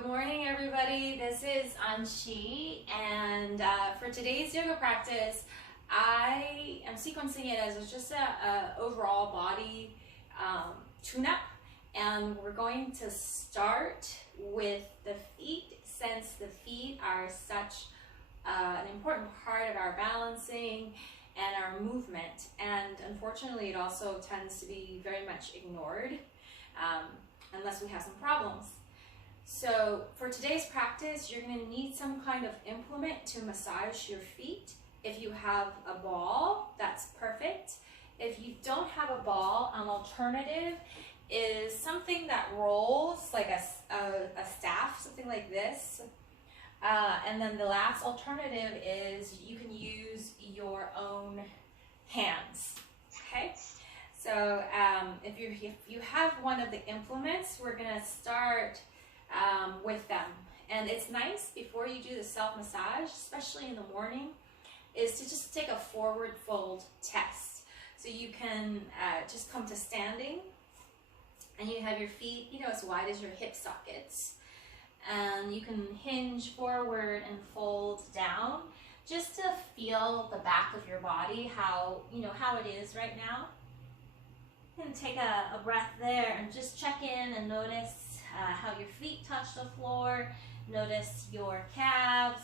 Good morning, everybody. This is Anshi, and for today's yoga practice, I am sequencing it as just a overall body tune-up, and we're going to start with the feet, since the feet are such an important part of our balancing and our movement, and unfortunately, it also tends to be very much ignored unless we have some problems. So for today's practice, you're going to need some kind of implement to massage your feet. If you have a ball, that's perfect. If you don't have a ball, an alternative is something that rolls, like a staff, something like this. And then the last alternative is you can use your own hands, okay? So if you have one of the implements, we're going to start with them. And it's nice before you do the self-massage, especially in the morning, is to just take a forward fold test. So you can just come to standing, and you have your feet, as wide as your hip sockets. And you can hinge forward and fold down just to feel the back of your body, how it is right now. You can take a breath there and just check in and notice how your feet touch the floor. Notice your calves,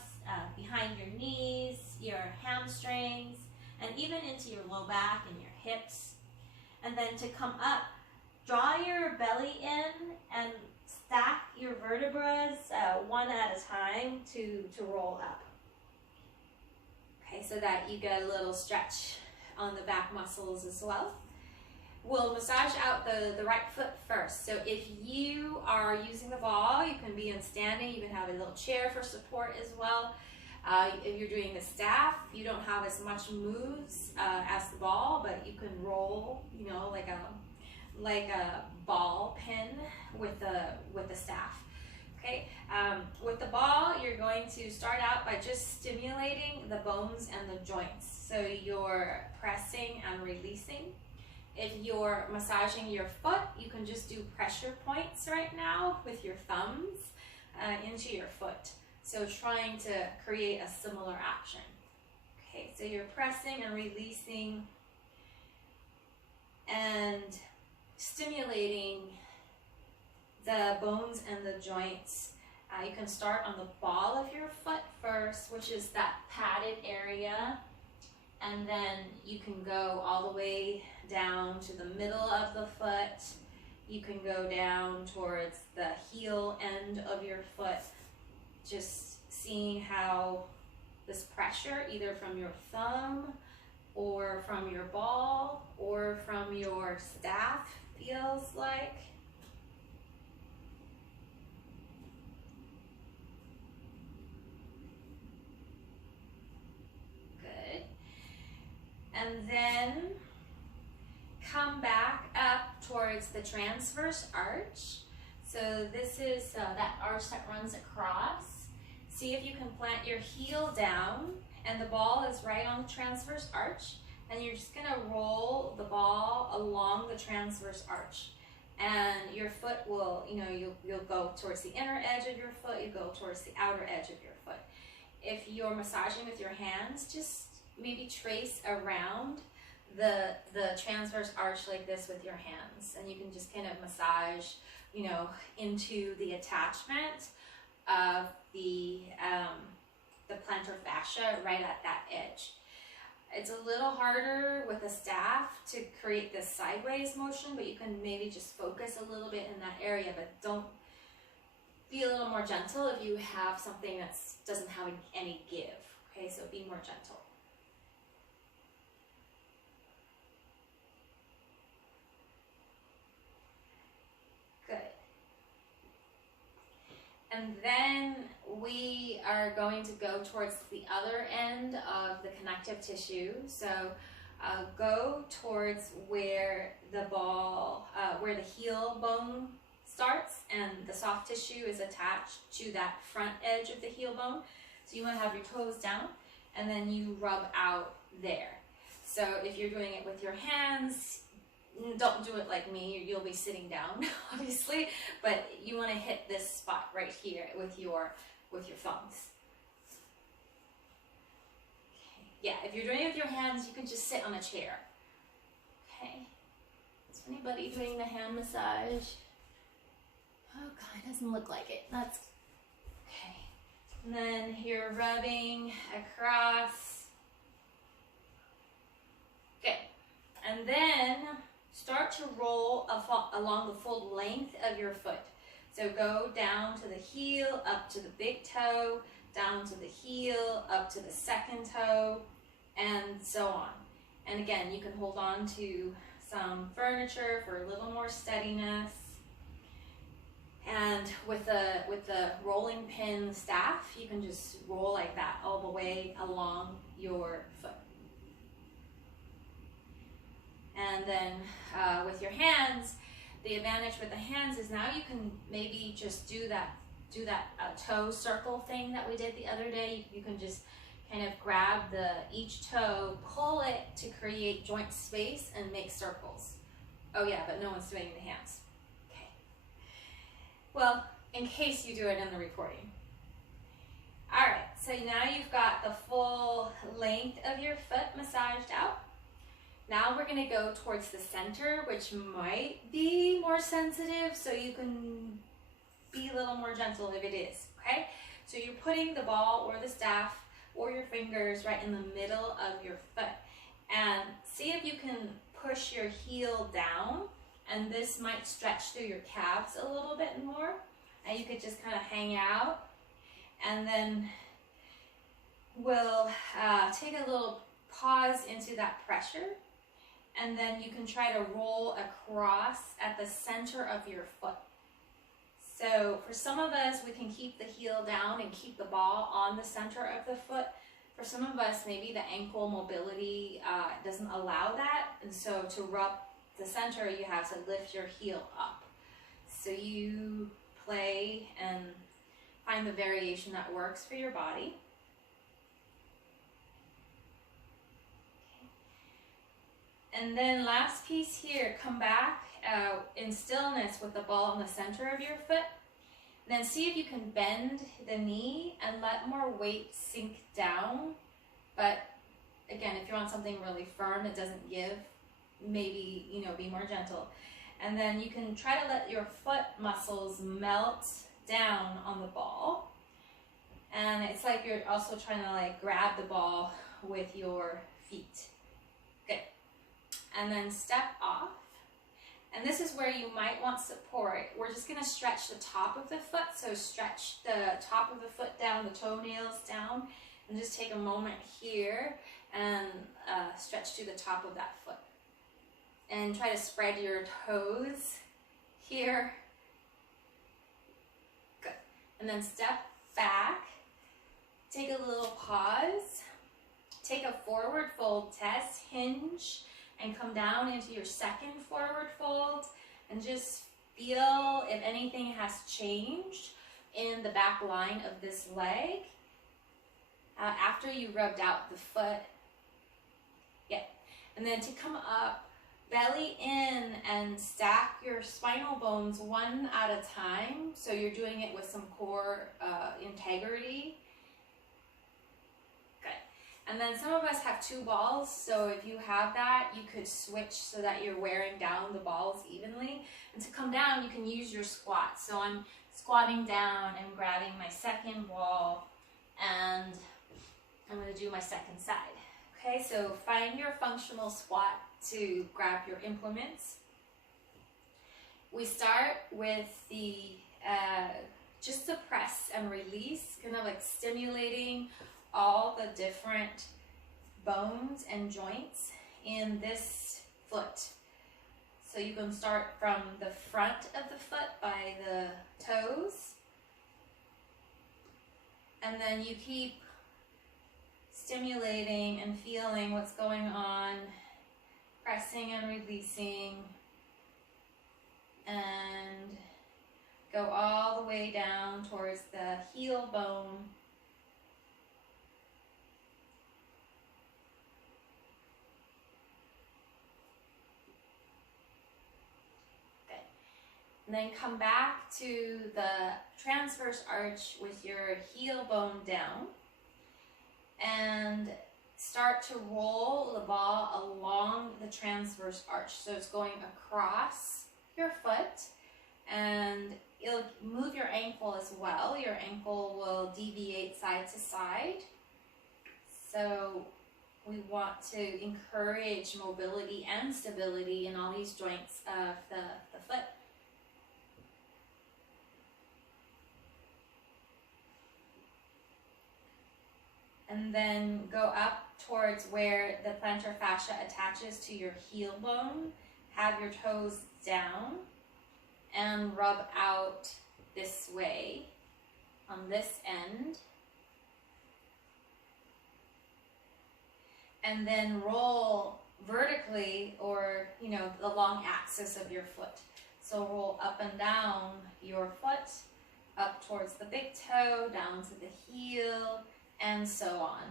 behind your knees, your hamstrings, and even into your low back and your hips. And then to come up, draw your belly in and stack your vertebrae one at a time to roll up. Okay, so that you get a little stretch on the back muscles as well. We'll massage out the right foot first. So if you are using the ball, you can be in standing. You can have a little chair for support as well. If you're doing the staff, you don't have as much moves as the ball, but you can roll, like a ball pin with the staff. Okay. With the ball, you're going to start out by just stimulating the bones and the joints. So you're pressing and releasing. If you're massaging your foot, you can just do pressure points right now with your thumbs into your foot. So trying to create a similar action. Okay, so you're pressing and releasing and stimulating the bones and the joints. You can start on the ball of your foot first, which is that padded area. And then you can go all the way down to the middle of the foot. You can go down towards the heel end of your foot, just seeing how this pressure, either from your thumb or from your ball or from your staff, feels like. And then come back up towards the transverse arch. So this is that arch that runs across. See if you can plant your heel down, and the ball is right on the transverse arch, and you're just gonna roll the ball along the transverse arch. And your foot will, you'll go towards the inner edge of your foot, you go towards the outer edge of your foot. If you're massaging with your hands, just maybe trace around the transverse arch like this with your hands, and you can just kind of massage, into the attachment of the plantar fascia right at that edge. It's a little harder with a staff to create this sideways motion, but you can maybe just focus a little bit in that area, but don't be a little more gentle if you have something that doesn't have any give. Okay, so be more gentle. And then we are going to go towards the other end of the connective tissue. So go towards where the ball, where the heel bone starts and the soft tissue is attached to that front edge of the heel bone. So you want to have your toes down, and then you rub out there. So if you're doing it with your hands, don't do it like me, you'll be sitting down, obviously, but you want to hit this spot right here with your thumbs. Okay. Yeah, if you're doing it with your hands, you can just sit on a chair. Okay. Is anybody doing the hand massage? Oh God, it doesn't look like it. That's okay. And then you're rubbing across. Okay. And then start to roll along the full length of your foot. So go down to the heel, up to the big toe, down to the heel, up to the second toe, and so on. And again, you can hold on to some furniture for a little more steadiness. And with the rolling pin staff, you can just roll like that all the way along your foot. And then with your hands, the advantage with the hands is now you can maybe just do that toe circle thing that we did the other day. You can just kind of grab each toe, pull it to create joint space and make circles. Oh yeah, but no one's doing the hands. Okay. Well, in case you do it in the recording. All right, so now you've got the full length of your foot massaged out. Now we're gonna go towards the center, which might be more sensitive, so you can be a little more gentle if it is, okay? So you're putting the ball or the staff or your fingers right in the middle of your foot. And see if you can push your heel down, and this might stretch through your calves a little bit more. And you could just kind of hang out. And then we'll take a little pause into that pressure. And then you can try to roll across at the center of your foot. So for some of us, we can keep the heel down and keep the ball on the center of the foot. For some of us, maybe the ankle mobility doesn't allow that. And so to rub the center, you have to lift your heel up. So you play and find the variation that works for your body. And then last piece here, come back in stillness with the ball in the center of your foot. And then see if you can bend the knee and let more weight sink down. But again, if you want something really firm, it doesn't give, maybe, be more gentle. And then you can try to let your foot muscles melt down on the ball. And it's like you're also trying to grab the ball with your feet. Good. And then step off. And this is where you might want support. We're just gonna stretch the top of the foot. So stretch the top of the foot down, the toenails down, and just take a moment here and stretch to the top of that foot. And try to spread your toes here. Good. And then step back. Take a little pause. Take a forward fold test, hinge, and come down into your second forward fold and just feel if anything has changed in the back line of this leg after you rubbed out the foot. Yeah. And then to come up, belly in and stack your spinal bones one at a time. So you're doing it with some core integrity. And then some of us have two balls, so if you have that, you could switch so that you're wearing down the balls evenly. And to come down, you can use your squat. So I'm squatting down and grabbing my second ball, and I'm going to do my second side. Okay, so find your functional squat to grab your implements. We start with the just the press and release, kind of stimulating all the different bones and joints in this foot. So you can start from the front of the foot by the toes, and then you keep stimulating and feeling what's going on, pressing and releasing, and go all the way down towards the heel bone. And then come back to the transverse arch with your heel bone down. And start to roll the ball along the transverse arch. So it's going across your foot, and it'll move your ankle as well. Your ankle will deviate side to side. So we want to encourage mobility and stability in all these joints of the foot. And then go up towards where the plantar fascia attaches to your heel bone. Have your toes down and rub out this way on this end. And then roll vertically, or the long axis of your foot. So roll up and down your foot, up towards the big toe, down to the heel, and so on.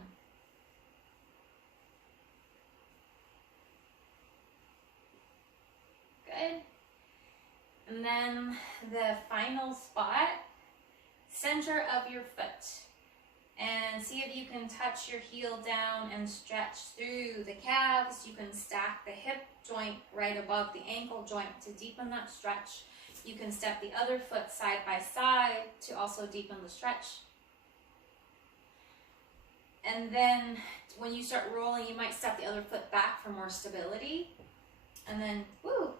Good. And then the final spot, center of your foot. And see if you can touch your heel down and stretch through the calves. You can stack the hip joint right above the ankle joint to deepen that stretch. You can step the other foot side by side to also deepen the stretch. And then when you start rolling, you might step the other foot back for more stability. And then, woo,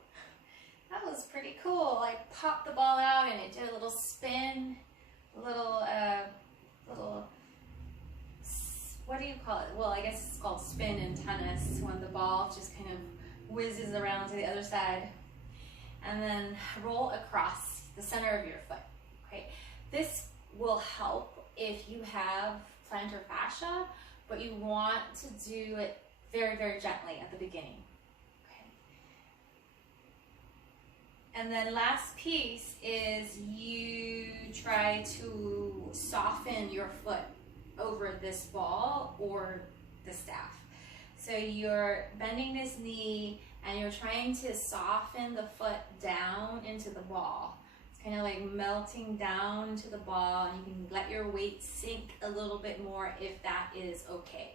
that was pretty cool. I popped the ball out and it did a little spin, a little, what do you call it? Well, I guess it's called spin in tennis, when the ball just kind of whizzes around to the other side. And then roll across the center of your foot. Okay, this will help if you have plantar fascia, but you want to do it very, very gently at the beginning. Okay. And then last piece is you try to soften your foot over this ball or the staff. So you're bending this knee and you're trying to soften the foot down into the ball. It's kind of like melting down into the ball, and you can let your weight sink a little bit more if that is okay.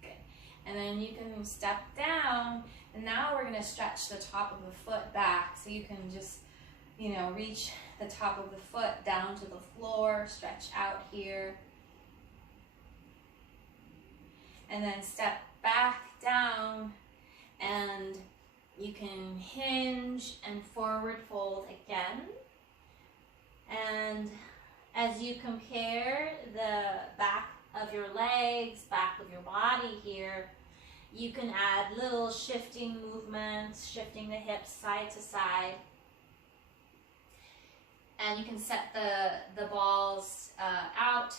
Good. And then you can step down, and now we're going to stretch the top of the foot back, so you can just reach the top of the foot down to the floor, stretch out here, and then step back down, and you can hinge and forward fold again. And as you compare the back of your legs, back of your body here, you can add little shifting movements, shifting the hips side to side. And you can set the balls out.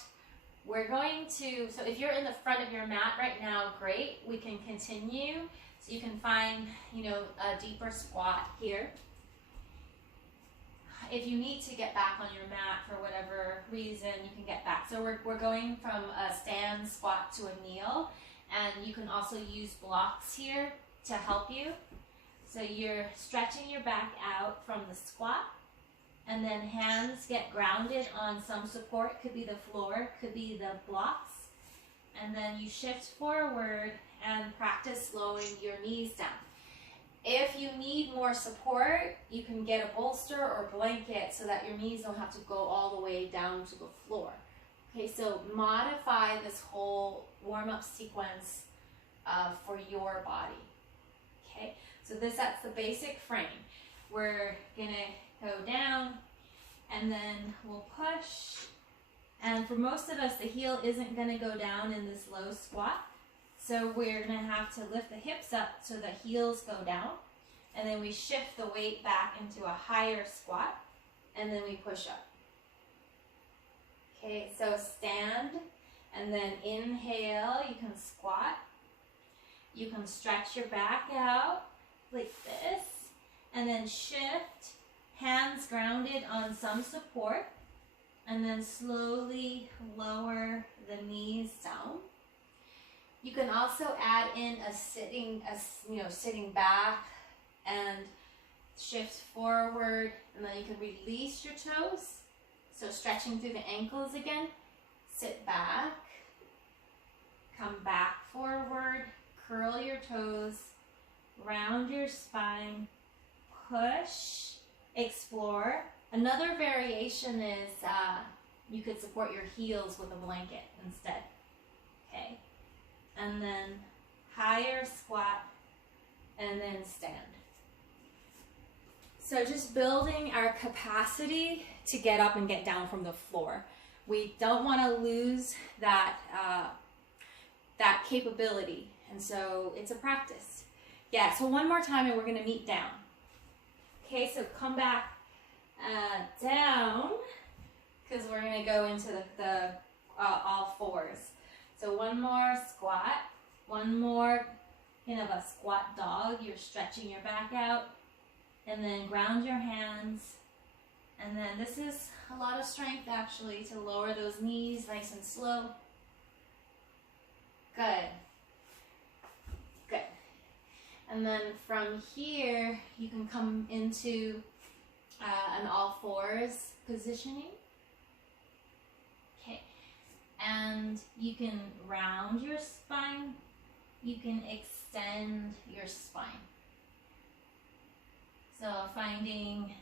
We're going to, so if you're in the front of your mat right now, great, we can continue. So you can find, a deeper squat here. If you need to get back on your mat for whatever reason, you can get back. So we're going from a stand squat to a kneel, and you can also use blocks here to help you. So you're stretching your back out from the squat, and then hands get grounded on some support. Could be the floor, could be the blocks. And then you shift forward and practice slowing your knees down. If you need more support, you can get a bolster or blanket so that your knees don't have to go all the way down to the floor. Okay, so modify this whole warm-up sequence for your body. Okay, so that's the basic frame. We're gonna go down, and then we'll push. And for most of us, the heel isn't gonna go down in this low squat. So we're gonna have to lift the hips up so the heels go down. And then we shift the weight back into a higher squat, and then we push up. Okay, so stand, and then inhale, you can squat. You can stretch your back out like this, and then shift, hands grounded on some support, and then slowly lower the knees down. You can also add in a sitting back and shift forward, and then you can release your toes. So stretching through the ankles again. Sit back, come back forward, curl your toes, round your spine, push, explore. Another variation is you could support your heels with a blanket instead. Okay, and then higher squat, and then stand. So just building our capacity to get up and get down from the floor. We don't want to lose that, that capability. And so it's a practice. Yeah, so one more time and we're going to meet down. Okay, so come back down, because we're going to go into the all fours. So one more squat, one more kind of a squat dog. You're stretching your back out, and then ground your hands. And then this is a lot of strength actually to lower those knees nice and slow. Good. Good. And then from here, you can come into an all fours positioning. Okay. And you can round your spine. You can extend your spine. So finding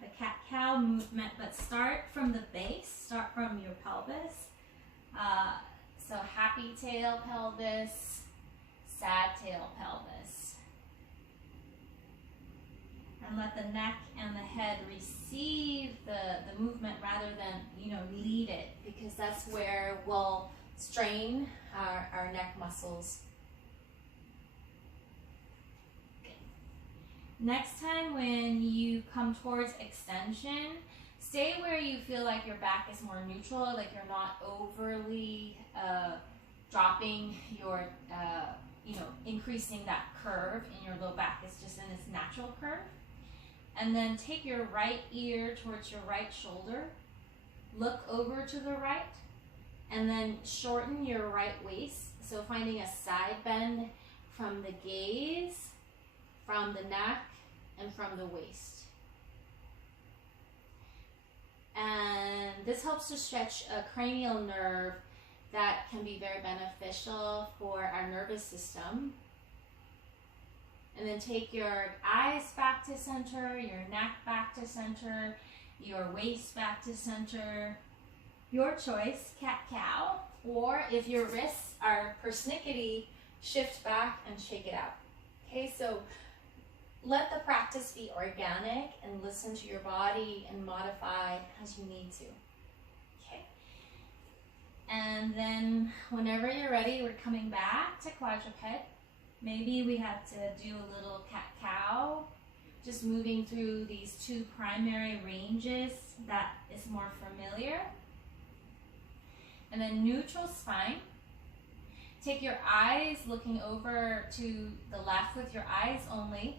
the cat-cow movement, but start from the base, start from your pelvis. So happy tail pelvis, sad tail pelvis. And let the neck and the head receive the movement rather than, lead it, because that's where we'll strain our neck muscles. Next time when you come towards extension, stay where you feel like your back is more neutral, like you're not overly dropping your, increasing that curve in your low back. It's just in its natural curve. And then take your right ear towards your right shoulder. Look over to the right. And then shorten your right waist. So finding a side bend from the gaze, from the neck, and from the waist. And this helps to stretch a cranial nerve that can be very beneficial for our nervous system. And then take your eyes back to center, your neck back to center, your waist back to center. Your choice, cat-cow, or if your wrists are persnickety, shift back and shake it out. Okay, so let the practice be organic and listen to your body and modify as you need to. Okay. And then whenever you're ready, we're coming back to quadruped. Maybe we have to do a little cat-cow, just moving through these two primary ranges that is more familiar. And then neutral spine. Take your eyes looking over to the left with your eyes only.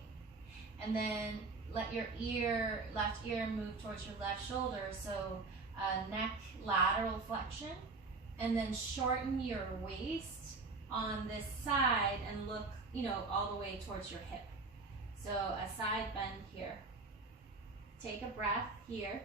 And then let your left ear move towards your left shoulder. So neck lateral flexion. And then shorten your waist on this side and look, all the way towards your hip. So a side bend here. Take a breath here.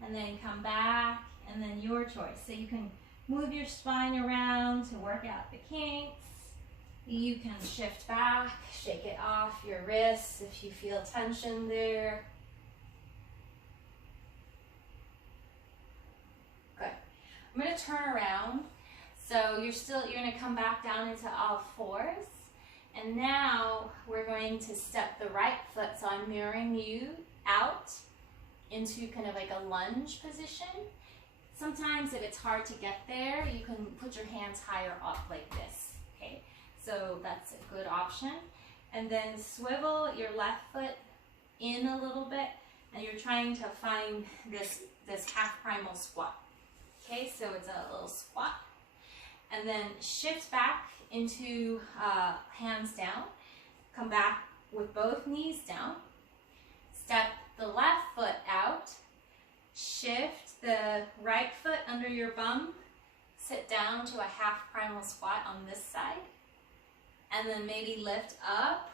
And then come back, and then your choice. So you can move your spine around to work out the kinks. You can shift back, shake it off your wrists if you feel tension there. Good. I'm going to turn around. So you're going to come back down into all fours. And now we're going to step the right foot. So I'm mirroring you out into kind of like a lunge position. Sometimes if it's hard to get there, you can put your hands higher up like this, okay? So that's a good option. And then swivel your left foot in a little bit, and you're trying to find this half primal squat. Okay, so it's a little squat. And then shift back into hands down. Come back with both knees down. Step the left foot out, shift the right foot under your bum, sit down to a half primal squat on this side, and then maybe lift up.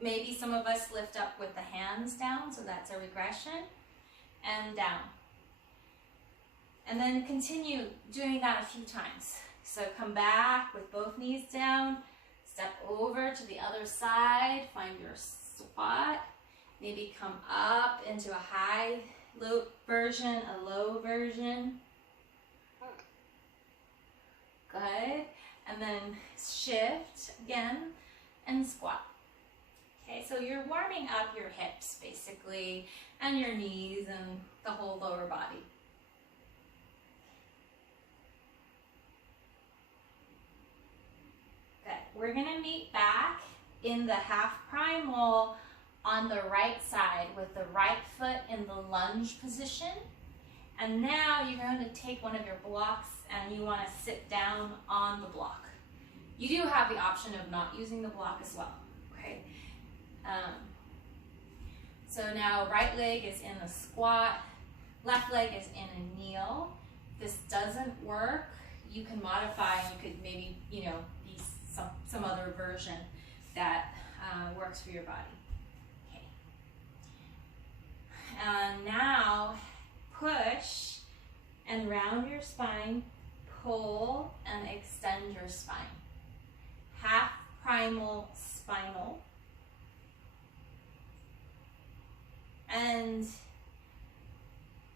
Maybe some of us lift up with the hands down, so that's a regression, and down. And then continue doing that a few times. So come back with both knees down, step over to the other side, find your squat, maybe come up into a high, low version, a low version. Good. And then shift again and squat. Okay, so you're warming up your hips basically, and your knees and the whole lower body. Good. We're gonna meet back in the half primal on the right side with the right foot in the lunge position. And now you're going to take one of your blocks and you want to sit down on the block. You do have the option of not using the block as well, okay? So now right leg is in a squat, left leg is in a kneel. If this doesn't work, you can modify, and you could maybe, be some other version that works for your body. Okay. And now push and round your spine, pull and extend your spine. Half primal spinal. And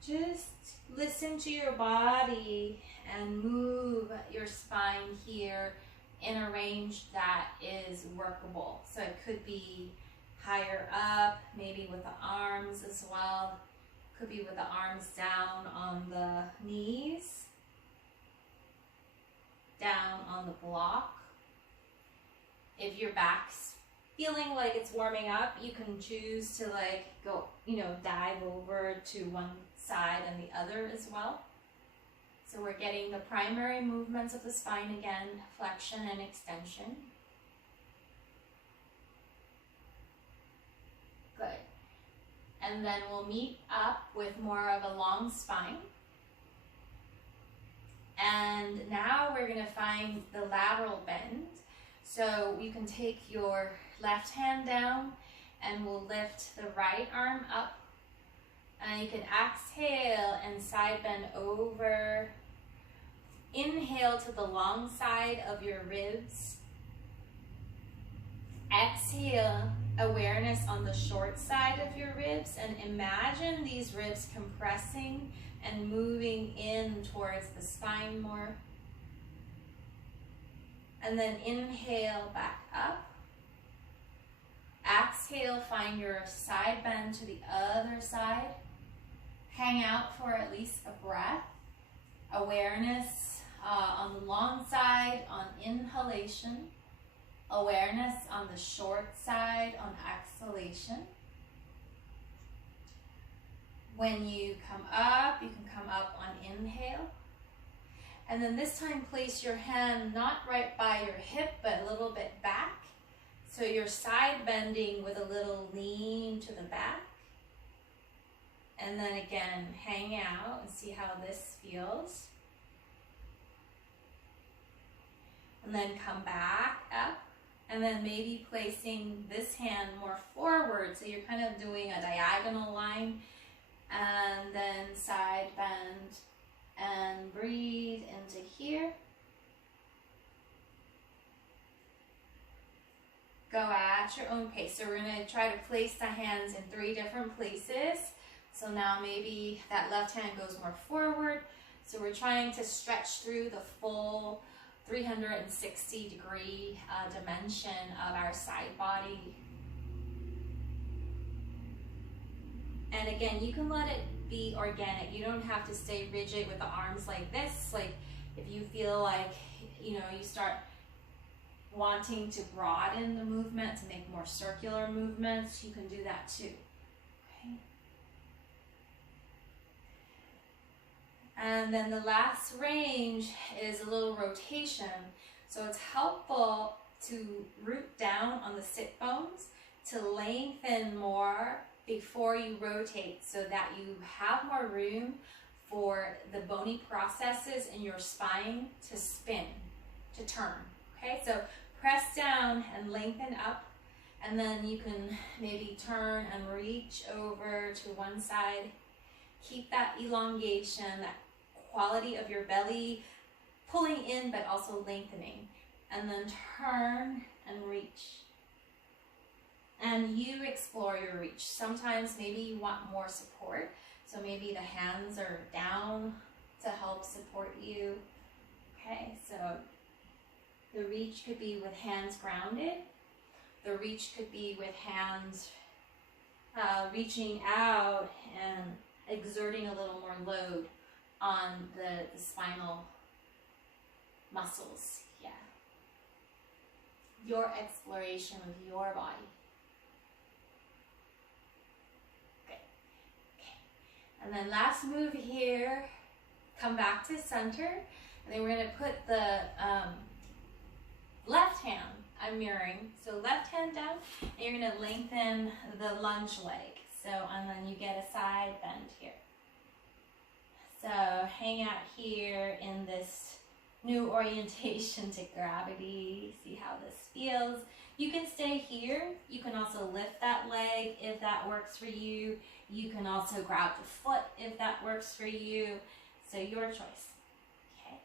just listen to your body and move your spine here in a range that is workable. So it could be higher up, maybe with the arms as well. Could be with the arms down on the knees, down on the block. If your back's feeling like it's warming up, you can choose to go, dive over to one side and the other as well. So we're getting the primary movements of the spine again, flexion and extension. Good. And then we'll meet up with more of a long spine. And now we're going to find the lateral bend. So you can take your left hand down and we'll lift the right arm up. And you can exhale and side bend over. Inhale to the long side of your ribs. Exhale, awareness on the short side of your ribs, and imagine these ribs compressing and moving in towards the spine more. And then inhale back up. Exhale, find your side bend to the other side. Hang out for at least a breath. Awareness on the long side on inhalation. Awareness on the short side on exhalation. When you come up, you can come up on inhale. And then this time place your hand not right by your hip, but a little bit back. So you're side bending with a little lean to the back. And then again, hang out and see how this feels. And then come back up. And then maybe placing this hand more forward. So you're kind of doing a diagonal line. And then side bend and breathe into here. Go at your own pace. So we're going to try to place the hands in 3 different places. So now maybe that left hand goes more forward. So we're trying to stretch through the full 360-degree dimension of our side body. And again, you can let it be organic. You don't have to stay rigid with the arms like this. Like if you feel like, you start wanting to broaden the movement, to make more circular movements, you can do that too. Okay. And then the last range is a little rotation. So it's helpful to root down on the sit bones to lengthen more before you rotate so that you have more room for the bony processes in your spine to spin, to turn. Okay, so press down and lengthen up, and then you can maybe turn and reach over to one side. Keep that elongation, that quality of your belly pulling in but also lengthening, and then turn and reach. And you explore your reach. Sometimes maybe you want more support, so maybe the hands are down to help support you. Okay, so the reach could be with hands grounded. The reach could be with hands reaching out and exerting a little more load on the spinal muscles. Yeah. Your exploration with your body. Good. Okay. And then last move here, come back to center. And then we're going to put the left hand, I'm mirroring. So left hand down, and you're going to lengthen the lunge leg. So, and then you get a side bend here. So hang out here in this new orientation to gravity. See how this feels. You can stay here. You can also lift that leg if that works for you. You can also grab the foot if that works for you. So your choice. Okay.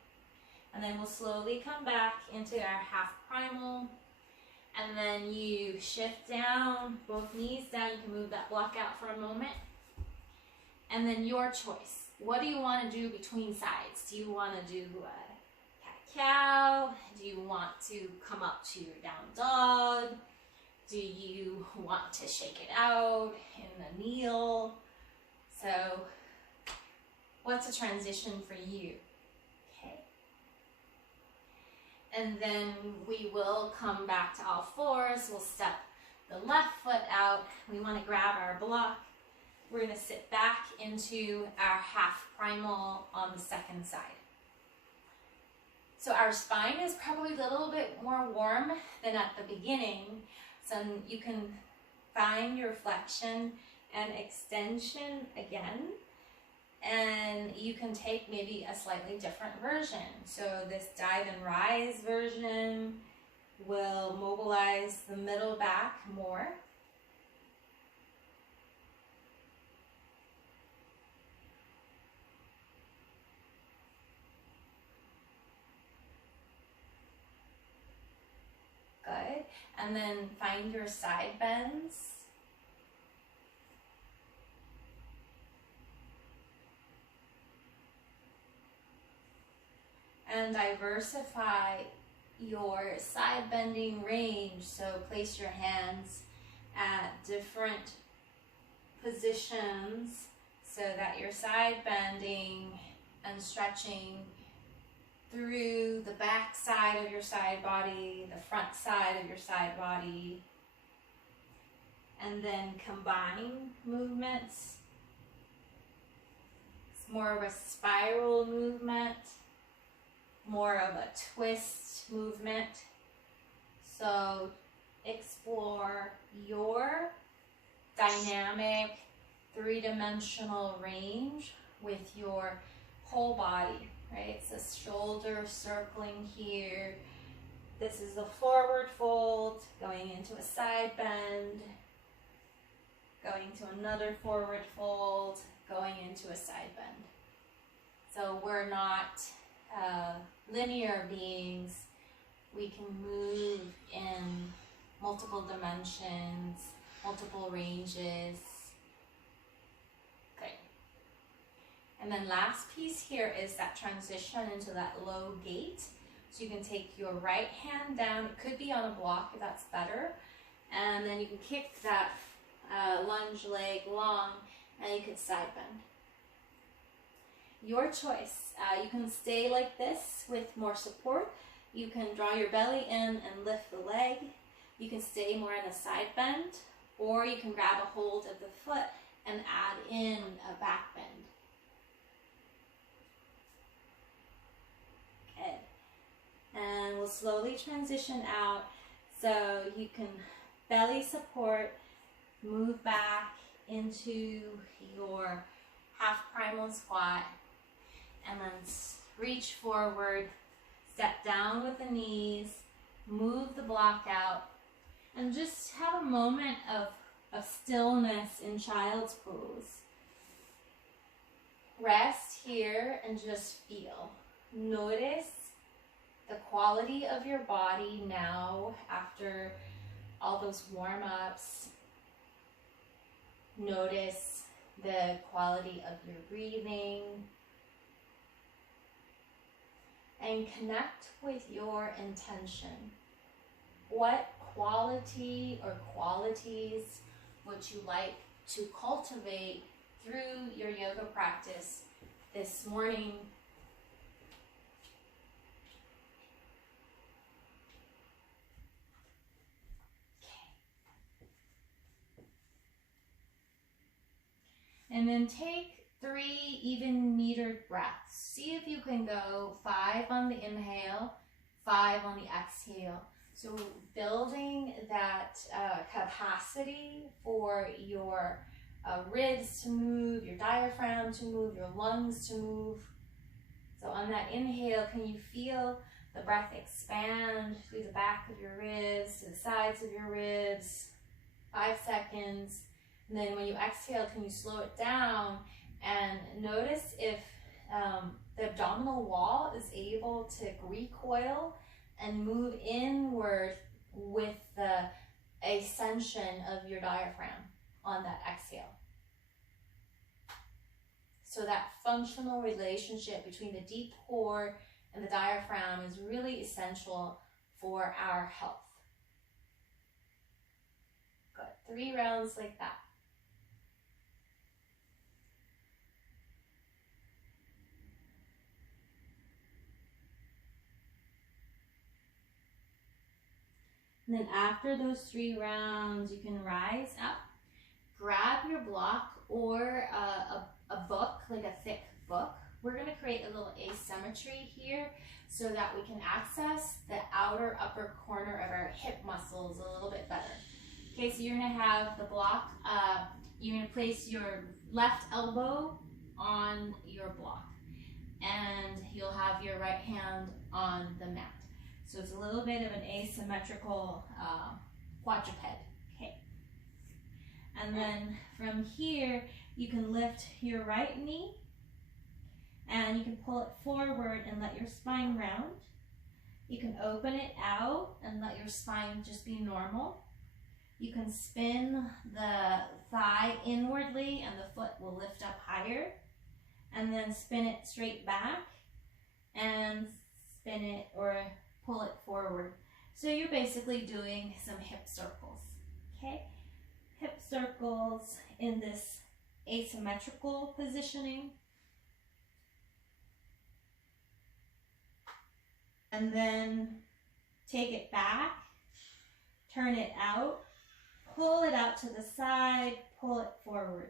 And then we'll slowly come back into our half primal. And then you shift down, both knees down. You can move that block out for a moment. And then your choice. What do you want to do between sides? Do you want to do a cat-cow? Do you want to come up to your down dog? Do you want to shake it out in the kneel? So what's a transition for you? Okay. And then we will come back to all fours. We'll step the left foot out. We want to grab our block. We're going to sit back into our half primal on the second side. So our spine is probably a little bit more warm than at the beginning. So you can find your flexion and extension again. And you can take maybe a slightly different version. So this dive and rise version will mobilize the middle back more. Good. And then find your side bends. And diversify your side bending range. So place your hands at different positions so that you're side bending and stretching through the back side of your side body, the front side of your side body, and then combine movements. It's more of a spiral movement, more of a twist movement. So explore your dynamic three-dimensional range with your whole body. Right, so shoulder circling here. This is the forward fold, going into a side bend, going to another forward fold, going into a side bend. So we're not linear beings. We can move in multiple dimensions, multiple ranges. And then last piece here is that transition into that low gate. So you can take your right hand down. It could be on a block if that's better. And then you can kick that lunge leg long, and you can side bend. Your choice. You can stay like this with more support. You can draw your belly in and lift the leg. You can stay more in a side bend, or you can grab a hold of the foot and add in a back bend. And we'll slowly transition out, so you can belly support, move back into your half primal squat, and then reach forward, step down with the knees, move the block out, and just have a moment of stillness in child's pose. Rest here and just feel. Notice the quality of your body now after all those warm-ups. Notice the quality of your breathing. And connect with your intention. What quality or qualities would you like to cultivate through your yoga practice this morning? And then take 3 even metered breaths. See if you can go 5 on the inhale, 5 on the exhale. So building that capacity for your ribs to move, your diaphragm to move, your lungs to move. So on that inhale, can you feel the breath expand through the back of your ribs, to the sides of your ribs? 5 seconds. And then when you exhale, can you slow it down and notice if the abdominal wall is able to recoil and move inward with the ascension of your diaphragm on that exhale. So that functional relationship between the deep core and the diaphragm is really essential for our health. Good. 3 rounds like that. And then after those 3 rounds, you can rise up, grab your block or a book, like a thick book. We're going to create a little asymmetry here so that we can access the outer upper corner of our hip muscles a little bit better. Okay, so you're going to have the block, you're going to place your left elbow on your block, and you'll have your right hand on the mat. So it's a little bit of an asymmetrical quadruped, okay? And then from here, you can lift your right knee and you can pull it forward and let your spine round. You can open it out and let your spine just be normal. You can spin the thigh inwardly and the foot will lift up higher. And then spin it straight back and spin it or pull it forward. So you're basically doing some hip circles, okay? Hip circles in this asymmetrical positioning. And then take it back, turn it out, pull it out to the side, pull it forward.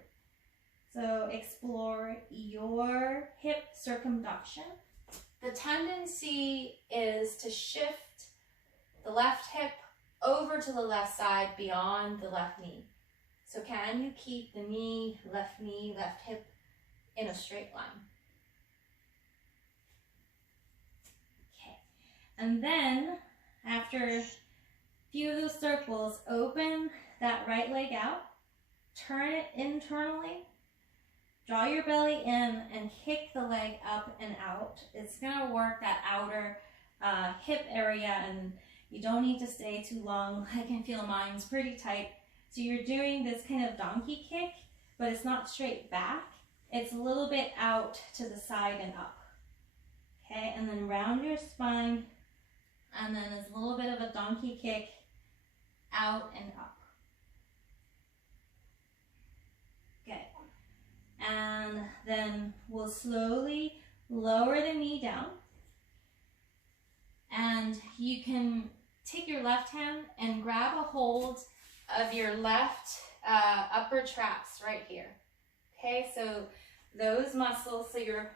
So explore your hip circumduction. The tendency is to shift the left hip over to the left side beyond the left knee. So can you keep the knee, left hip in a straight line? Okay. And then after a few of those circles, open that right leg out, turn it internally, draw your belly in and kick the leg up and out. It's gonna work that outer hip area, and you don't need to stay too long. I can feel mine's pretty tight. So you're doing this kind of donkey kick, but it's not straight back. It's a little bit out to the side and up. Okay, and then round your spine, and then it's a little bit of a donkey kick out and up. Okay. And then we'll slowly lower the knee down. And you can take your left hand and grab a hold of your left upper traps right here. Okay, so those muscles, so your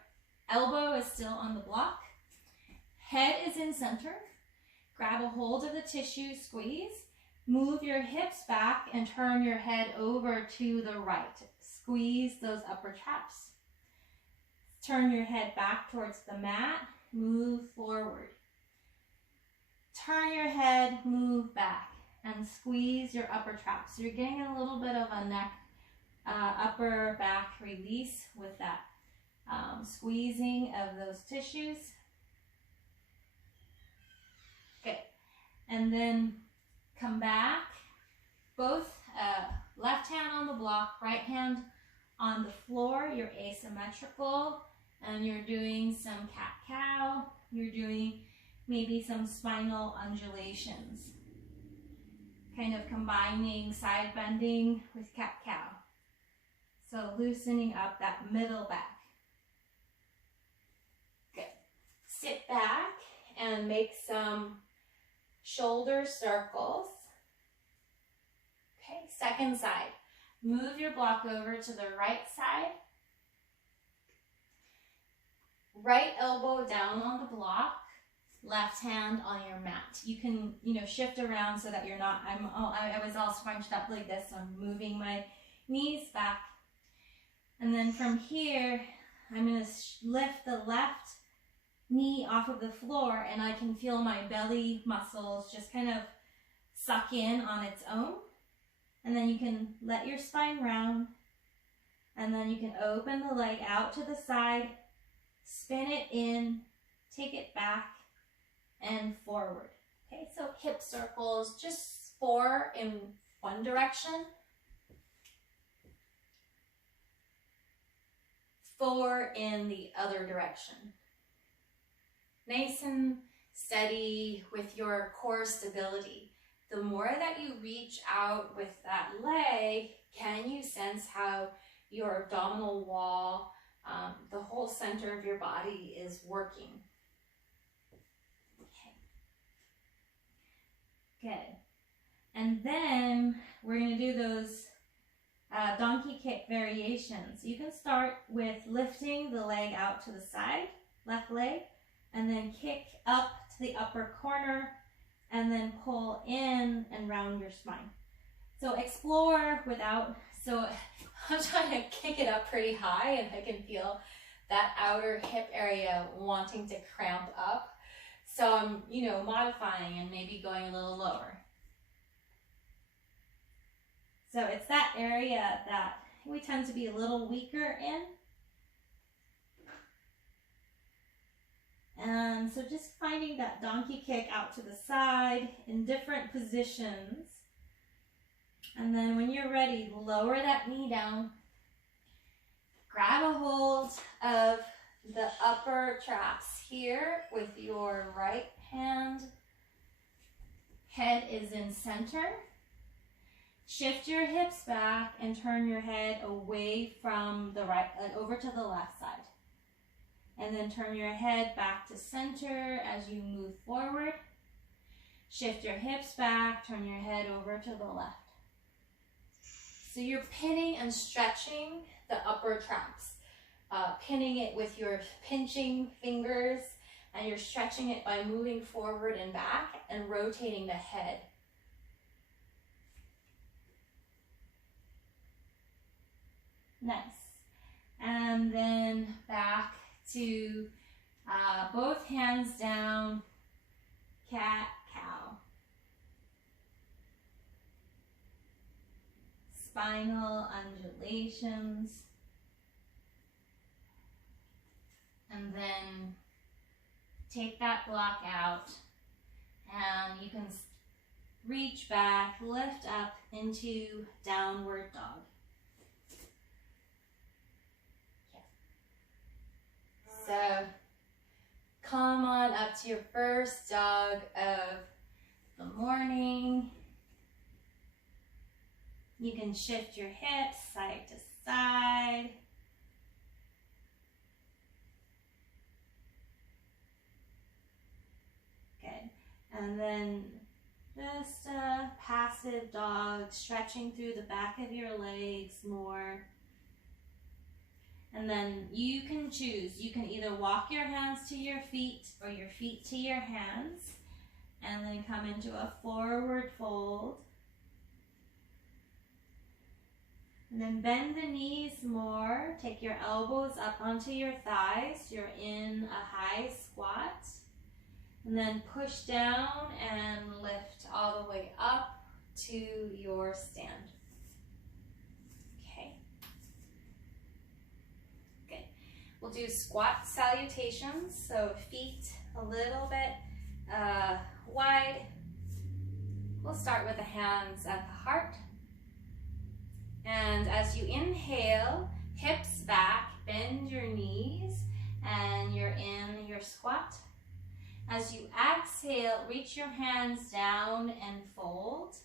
elbow is still on the block. Head is in center. Grab a hold of the tissue, squeeze. Move your hips back and turn your head over to the right. Squeeze those upper traps. turn your head back towards the mat, move forward. Turn your head, move back, and squeeze your upper trap. So you're getting a little bit of a neck, upper back release with that squeezing of those tissues. Good. And then come back, both left hand on the block, right hand on the floor. You're asymmetrical, and you're doing some cat-cow. You're doing maybe some spinal undulations, kind of combining side bending with cat-cow. So loosening up that middle back. Good. Sit back and make some shoulder circles. Okay, second side. Move your block over to the right side. Right elbow down on the block, left hand on your mat. You can, shift around so that you're not, I was all scrunched up like this, so I'm moving my knees back. And then from here, I'm going to lift the left knee off of the floor, and I can feel my belly muscles just kind of suck in on its own. And then you can let your spine round, and then you can open the leg out to the side, spin it in, take it back, and forward. Okay, so hip circles, just 4 in one direction, 4 in the other direction. Nice and steady with your core stability. The more that you reach out with that leg, can you sense how your abdominal wall, the whole center of your body is working? Okay. Good. And then we're going to do those donkey kick variations. You can start with lifting the leg out to the side, left leg, and then kick up to the upper corner, and then pull in and round your spine. So explore without, so I'm trying to kick it up pretty high, and I can feel that outer hip area wanting to cramp up. So I'm, modifying and maybe going a little lower. So it's that area that we tend to be a little weaker in. And so just finding that donkey kick out to the side in different positions. And then when you're ready, lower that knee down. Grab a hold of the upper traps here with your right hand. Head is in center. Shift your hips back and turn your head away from the right, over to the left side. And then turn your head back to center as you move forward. Shift your hips back, turn your head over to the left. So you're pinning and stretching the upper traps, pinning it with your pinching fingers, and you're stretching it by moving forward and back and rotating the head. Nice. And then back to both hands down, cat, cow. Spinal undulations. And then take that block out, and you can reach back, lift up into downward dog. So come on up to your first dog of the morning. You can shift your hips side to side. Good. And then just a passive dog, stretching through the back of your legs more. And then you can choose. You can either walk your hands to your feet or your feet to your hands, and then come into a forward fold. And then bend the knees more. Take your elbows up onto your thighs. You're in a high squat. And then push down and lift all the way up to your stand. Okay. Good. We'll do squat salutations. So feet a little bit wide. We'll start with the hands at the heart. And as you inhale, hips back, bend your knees, and you're in your squat. As you exhale, reach your hands down and fold.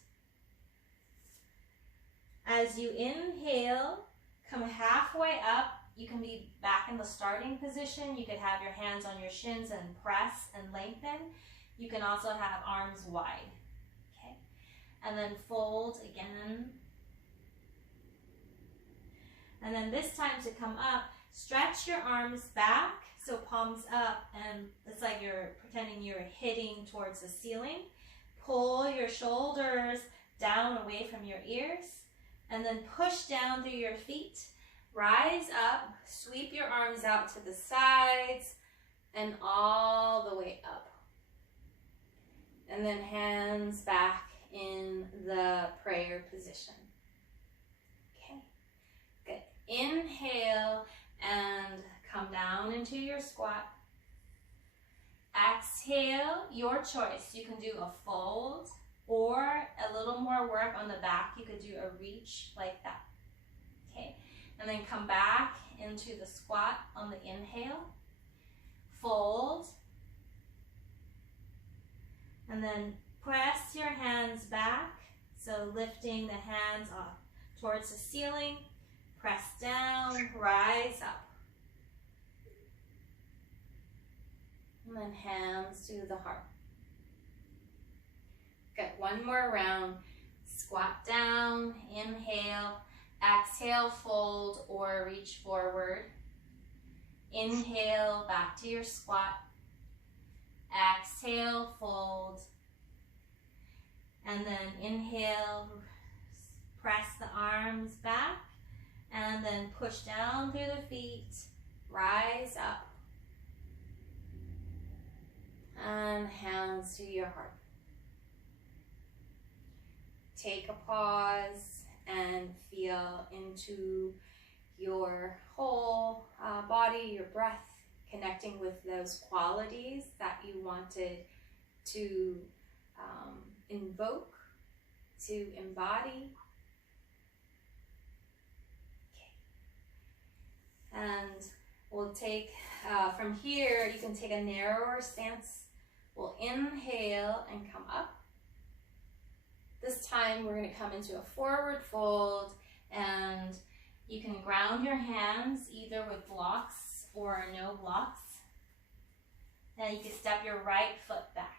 As you inhale, come halfway up. You can be back in the starting position. You could have your hands on your shins and press and lengthen. You can also have arms wide. Okay, and then fold again. And then this time to come up, stretch your arms back, so palms up, and it's like you're pretending you're hitting towards the ceiling. Pull your shoulders down away from your ears, and then push down through your feet. Rise up, sweep your arms out to the sides, and all the way up. And then hands back in the prayer position. Inhale and come down into your squat. Exhale, your choice. You can do a fold or a little more work on the back. You could do a reach like that. Okay, and then come back into the squat on the inhale. Fold. And then press your hands back. So lifting the hands off towards the ceiling. Press down, rise up. And then hands to the heart. Good, one more round. Squat down, inhale, exhale, fold or reach forward. Inhale, back to your squat. Exhale, fold. And then inhale, press the arms back. And then push down through the feet, rise up, and hands to your heart. Take a pause and feel into your whole body, your breath, connecting with those qualities that you wanted to invoke, to embody. And we'll take, from here, you can take a narrower stance. We'll inhale and come up. This time we're going to come into a forward fold, and you can ground your hands either with blocks or no blocks. Then you can step your right foot back.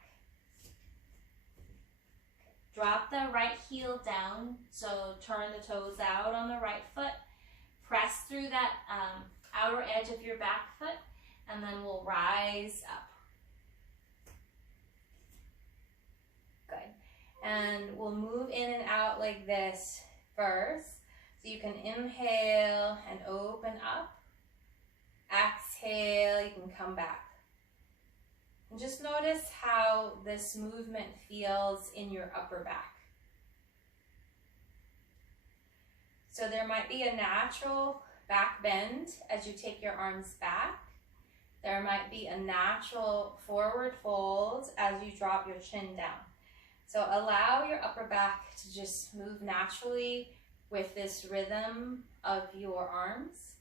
Drop the right heel down, so turn the toes out on the right foot. Press through that outer edge of your back foot, and then we'll rise up. Good. And we'll move in and out like this first. So you can inhale and open up. Exhale, you can come back. And just notice how this movement feels in your upper back. So there might be a natural back bend as you take your arms back. There might be a natural forward fold as you drop your chin down. So allow your upper back to just move naturally with this rhythm of your arms.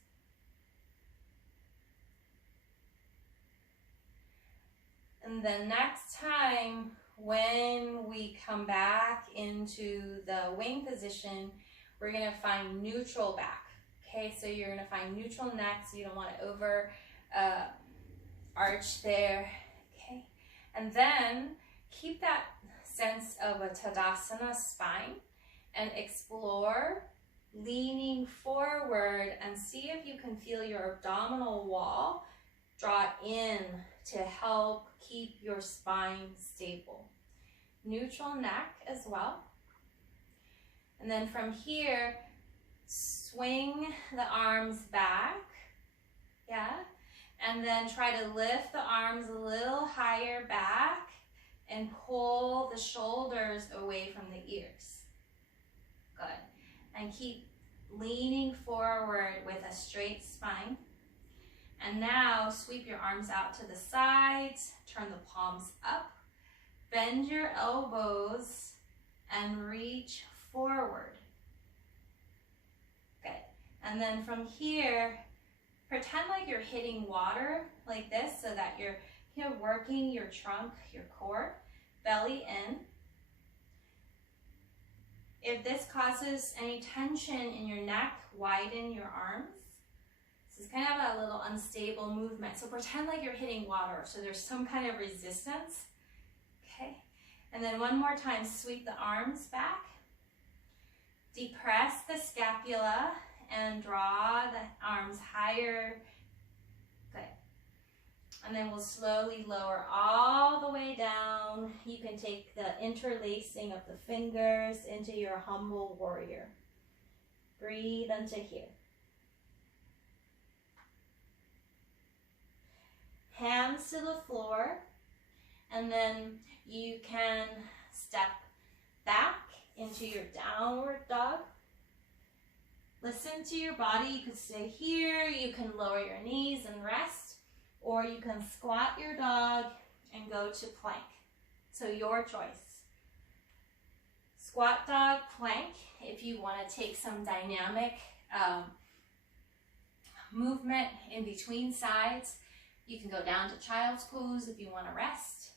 And then next time when we come back into the wing position, we're going to find neutral back. Okay, so you're going to find neutral neck, so you don't want to over arch there. Okay, and then keep that sense of a Tadasana spine and explore leaning forward and see if you can feel your abdominal wall draw in to help keep your spine stable. Neutral neck as well. And then from here, swing the arms back, yeah? And then try to lift the arms a little higher back and pull the shoulders away from the ears. Good. And keep leaning forward with a straight spine. And now sweep your arms out to the sides, turn the palms up, bend your elbows, and reach forward. Good. And then from here, pretend like you're hitting water like this so that you're working your trunk, your core, belly in. If this causes any tension in your neck, widen your arms. This is kind of a little unstable movement. So pretend like you're hitting water, so there's some kind of resistance. Okay, and then one more time, sweep the arms back. Depress the scapula and draw the arms higher. Good. And then we'll slowly lower all the way down. You can take the interlacing of the fingers into your humble warrior. Breathe into here. Hands to the floor, and then you can step back into your downward dog. Listen to your body. You can stay here, you can lower your knees and rest, or you can squat your dog and go to plank. So your choice. Squat dog, plank, if you want to take some dynamic movement in between sides. You can go down to child's pose if you want to rest.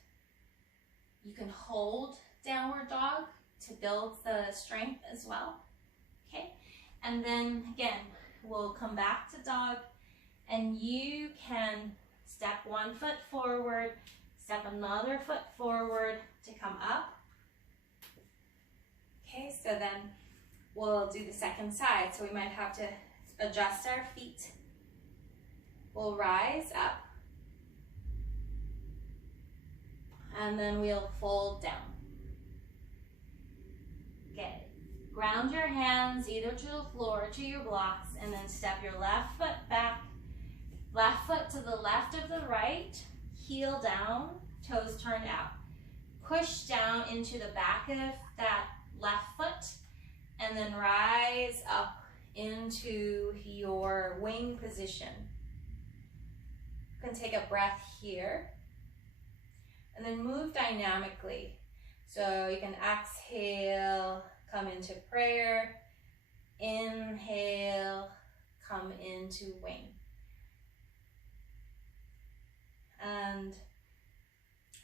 You can hold downward dog to build the strength as well. Okay, and then again, we'll come back to dog, and you can step one foot forward, step another foot forward to come up. Okay, so then we'll do the second side. So we might have to adjust our feet. We'll rise up. And then we'll fold down. Good. Ground your hands either to the floor or to your blocks, and then step your left foot back, left foot to the left of the right, heel down, toes turned out. Push down into the back of that left foot, and then rise up into your wing position. You can take a breath here. And then move dynamically. So you can exhale, come into prayer. Inhale, come into wing. And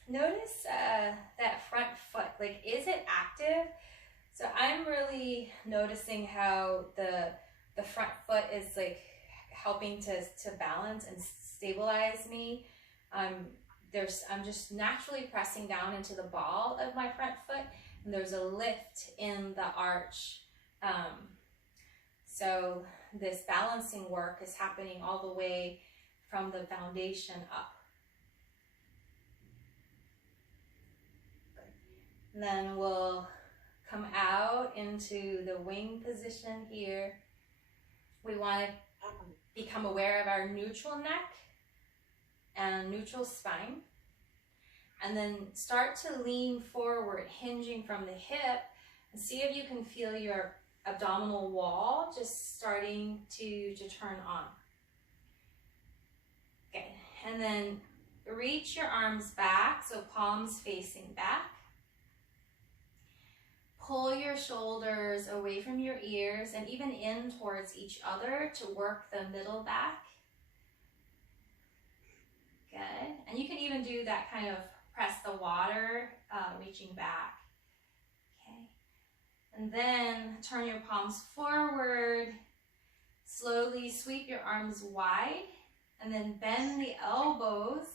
notice that front foot, like, is it active? So I'm really noticing how the front foot is like helping to balance and stabilize me. I'm just naturally pressing down into the ball of my front foot, and there's a lift in the arch. So this balancing work is happening all the way from the foundation up. And then we'll come out into the wing position here. We want to become aware of our neutral neck and neutral spine, and then start to lean forward, hinging from the hip, and see if you can feel your abdominal wall just starting to turn on. Okay, and then reach your arms back, so palms facing back. Pull your shoulders away from your ears and even in towards each other to work the middle back. Good. And you can even do that kind of press the water, reaching back. Okay. And then turn your palms forward. Slowly sweep your arms wide, and then bend the elbows,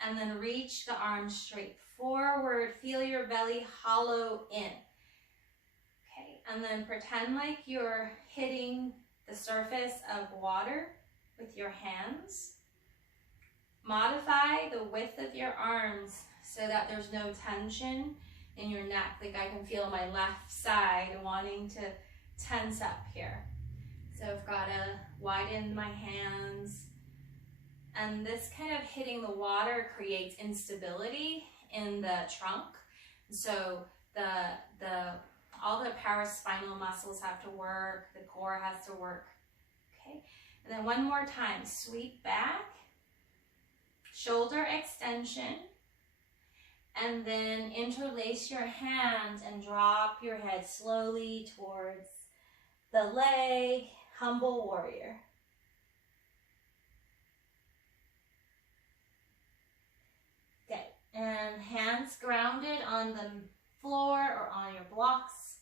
and then reach the arms straight forward. Feel your belly hollow in. Okay. And then pretend like you're hitting the surface of water with your hands. Modify the width of your arms so that there's no tension in your neck. Like I can feel my left side wanting to tense up here. So I've got to widen my hands, and this kind of hitting the water creates instability in the trunk. So all the paraspinal muscles have to work, the core has to work. Okay, and then one more time, sweep back, shoulder extension, and then interlace your hands and drop your head slowly towards the leg, humble warrior. Okay, and hands grounded on the floor or on your blocks,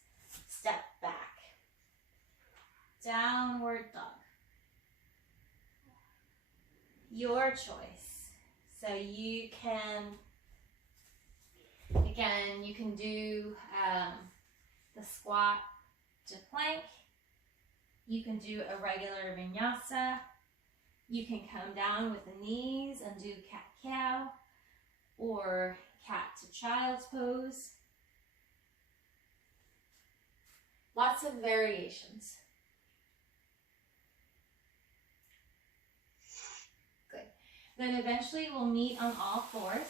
step back. Downward dog. Your choice. So you can, again, you can do the squat to plank. You can do a regular vinyasa. You can come down with the knees and do cat-cow or cat to child's pose. Lots of variations. Good. Then eventually we'll meet on all fours.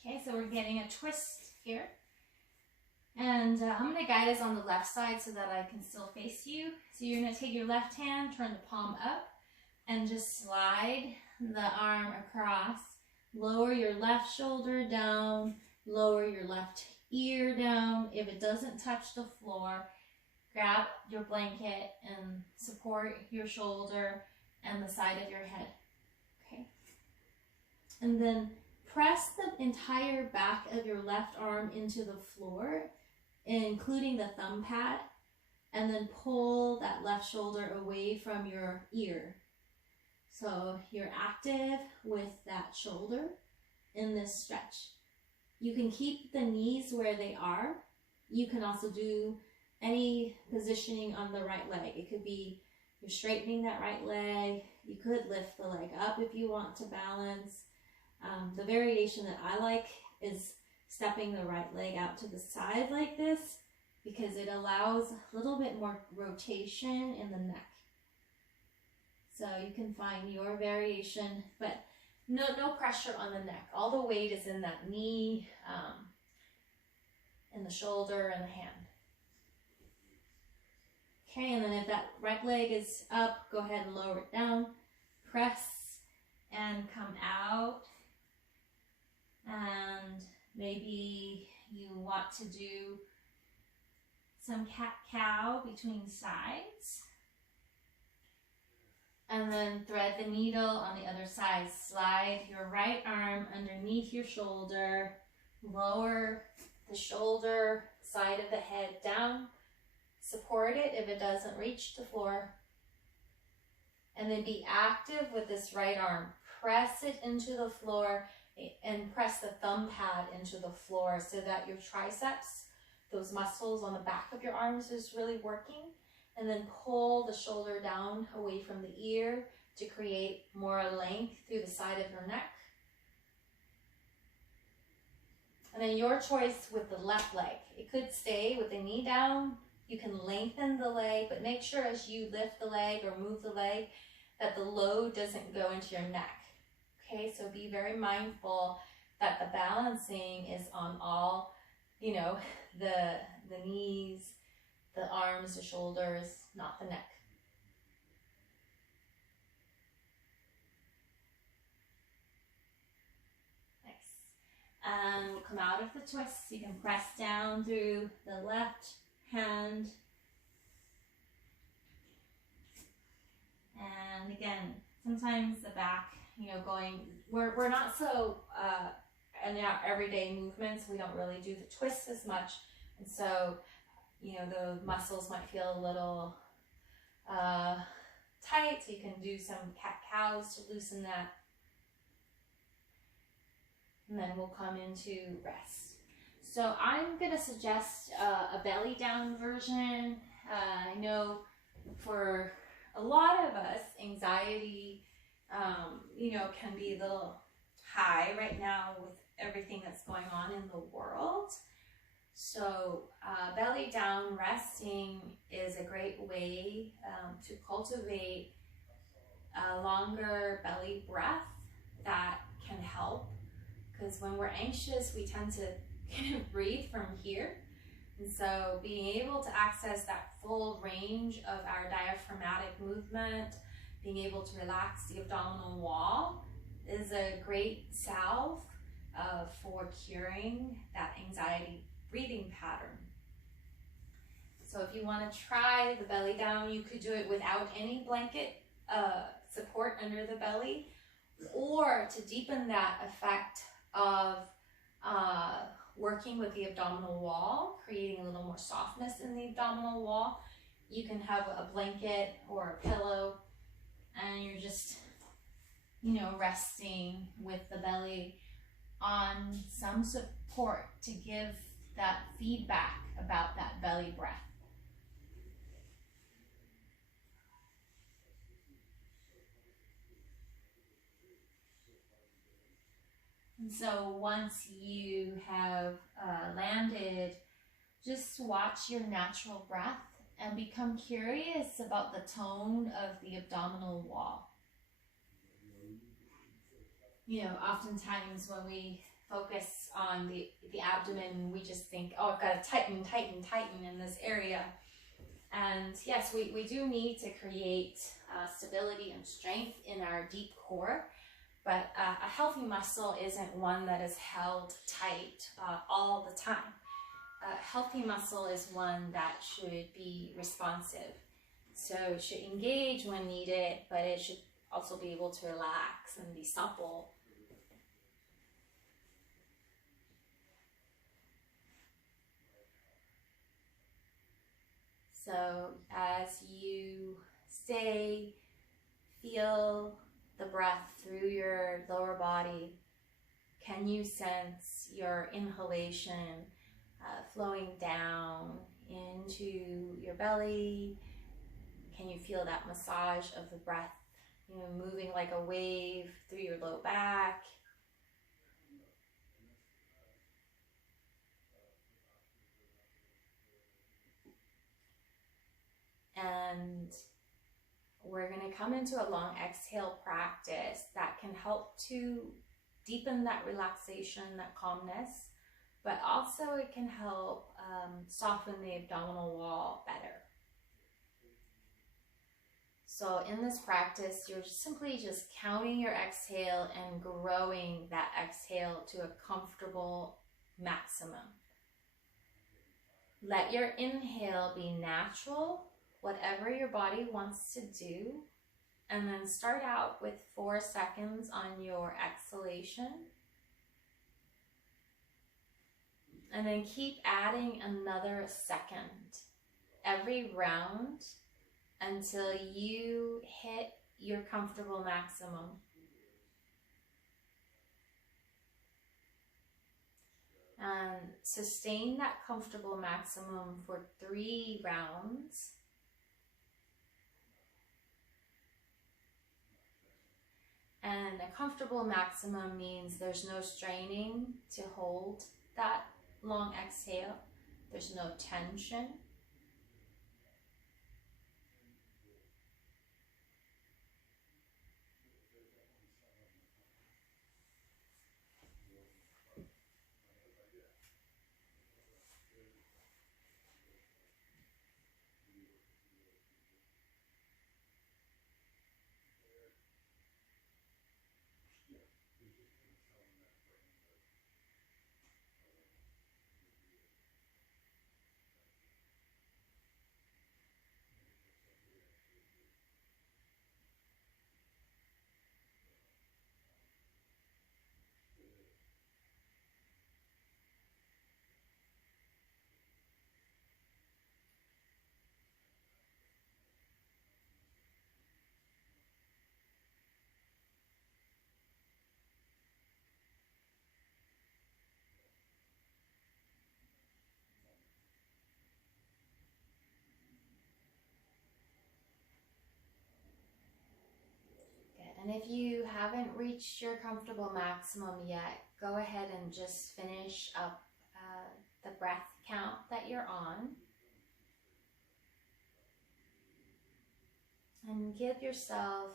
Okay, so we're getting a twist here. And I'm going to guide us on the left side so that I can still face you. So you're going to take your left hand, turn the palm up, and just slide the arm across. Lower your left shoulder down, lower your left ear down. If it doesn't touch the floor, grab your blanket and support your shoulder and the side of your head. Okay. And then press the entire back of your left arm into the floor, including the thumb pad, and then pull that left shoulder away from your ear. So you're active with that shoulder in this stretch. You can keep the knees where they are. You can also do any positioning on the right leg. It could be you're straightening that right leg. You could lift the leg up if you want to balance. The variation that I like is stepping the right leg out to the side like this, because it allows a little bit more rotation in the neck. So you can find your variation, but no pressure on the neck. All the weight is in that knee, in the shoulder and the hand. Okay, and then if that right leg is up, go ahead and lower it down. Press and come out. And maybe you want to do some cat-cow between sides. And then thread the needle on the other side. Slide your right arm underneath your shoulder. Lower the shoulder, side of the head down. Support it if it doesn't reach the floor. And then be active with this right arm. Press it into the floor and press the thumb pad into the floor so that your triceps, those muscles on the back of your arms, is really working. And then pull the shoulder down away from the ear to create more length through the side of your neck. And then your choice with the left leg. It could stay with the knee down. You can lengthen the leg, but make sure as you lift the leg or move the leg that the load doesn't go into your neck. Okay, so be very mindful that the balancing is on all, the knees, the arms, the shoulders, not the neck. Nice. And we'll come out of the twist. You can press down through the left hand. And again, sometimes the back, we're not so, in our everyday movements, we don't really do the twist as much. And so, the muscles might feel a little tight. So you can do some cat-cows to loosen that. And then we'll come into rest. So I'm going to suggest a belly down version. I know for a lot of us, anxiety, can be a little high right now with everything that's going on in the world. So belly down resting is a great way to cultivate a longer belly breath that can help, because when we're anxious we tend to kind of breathe from here, and so being able to access that full range of our diaphragmatic movement, being able to relax the abdominal wall, is a great salve for curing that anxiety breathing pattern. So if you want to try the belly down, you could do it without any blanket support under the belly, or to deepen that effect of working with the abdominal wall, creating a little more softness in the abdominal wall. You can have a blanket or a pillow, and you're just, resting with the belly on some support to give that feedback about that belly breath. And so once you have landed, just watch your natural breath and become curious about the tone of the abdominal wall. Oftentimes when we focus on the abdomen, we just think, oh, I've got to tighten, tighten, tighten in this area. And yes, we do need to create stability and strength in our deep core, but a healthy muscle isn't one that is held tight all the time. A healthy muscle is one that should be responsive. So it should engage when needed, but it should also be able to relax and be supple. So as you stay, feel the breath through your lower body. Can you sense your inhalation flowing down into your belly? Can you feel that massage of the breath, moving like a wave through your low back? And we're going to come into a long exhale practice that can help to deepen that relaxation, that calmness, but also it can help soften the abdominal wall better. So in this practice, you're simply just counting your exhale and growing that exhale to a comfortable maximum. Let your inhale be natural, whatever your body wants to do, and then start out with 4 seconds on your exhalation. And then keep adding another second every round until you hit your comfortable maximum. And sustain that comfortable maximum for 3 rounds. And a comfortable maximum means there's no straining to hold that long exhale. There's no tension. And if you haven't reached your comfortable maximum yet, go ahead and just finish up the breath count that you're on. And give yourself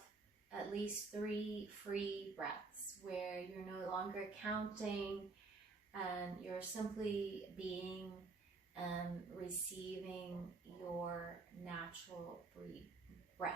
at least 3 free breaths where you're no longer counting and you're simply being and receiving your natural breath.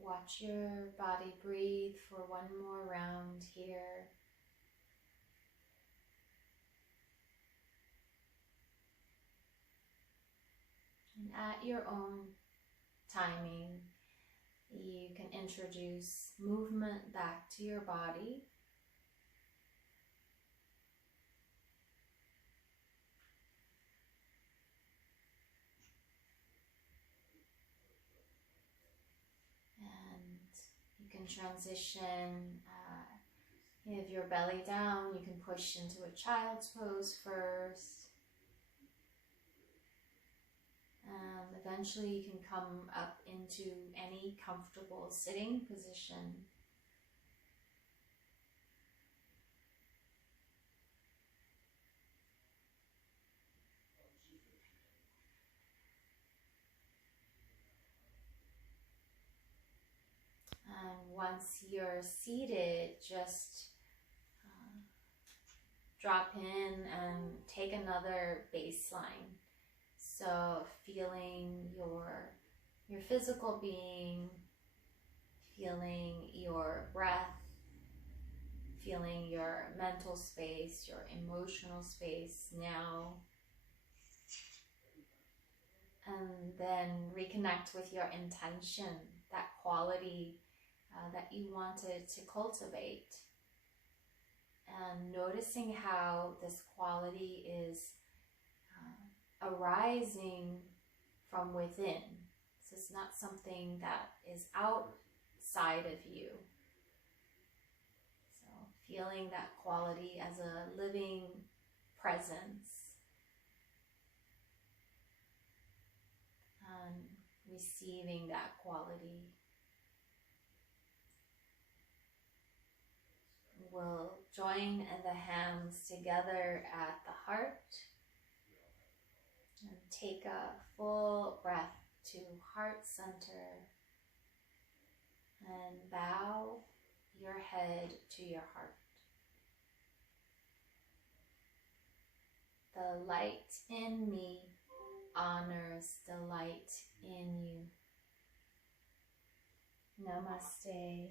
Watch your body breathe for one more round here. And at your own timing, you can introduce movement back to your body. And you can transition, if your belly down, you can push into a child's pose first. And eventually you can come up into any comfortable sitting position. And once you're seated, just drop in and take another baseline. So feeling your physical being, feeling your breath, feeling your mental space, your emotional space now. And then reconnect with your intention, that quality that you wanted to cultivate. And noticing how this quality is arising from within. So it's not something that is outside of you. So feeling that quality as a living presence and receiving that quality. We'll join the hands together at the heart and take a full breath to heart center and bow your head to your heart. The light in me honors the light in you. Namaste.